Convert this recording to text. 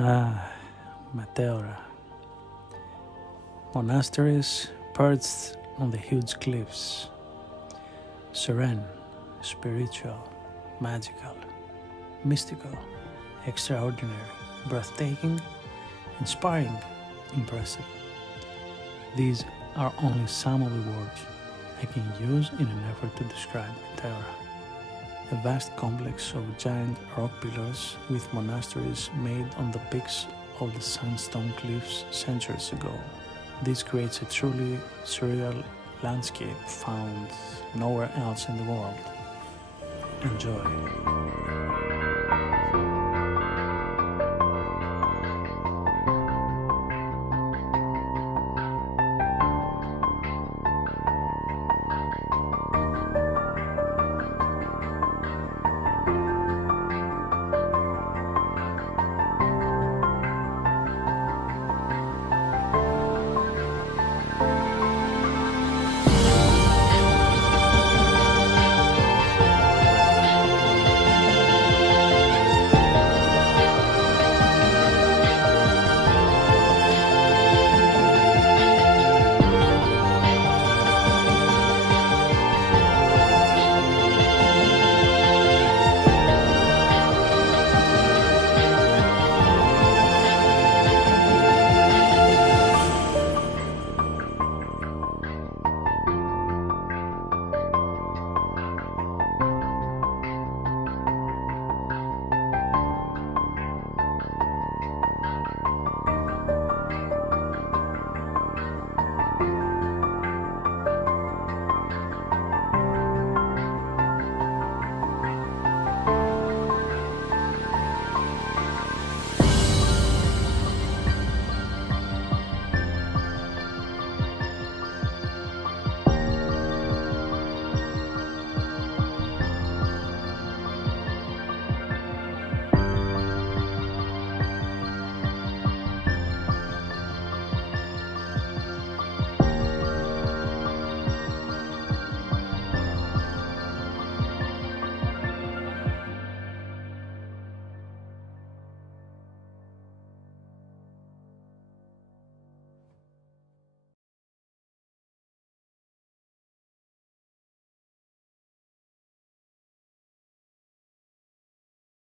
Ah, Meteora. Monasteries perched on the huge cliffs. Serene, spiritual, magical, mystical, extraordinary, breathtaking, inspiring, impressive. These are only some of the words I can use in an effort to describe Meteora. A vast complex of giant rock pillars with monasteries made on the peaks of the sandstone cliffs centuries ago. This creates a truly surreal landscape found nowhere else in the world. Enjoy.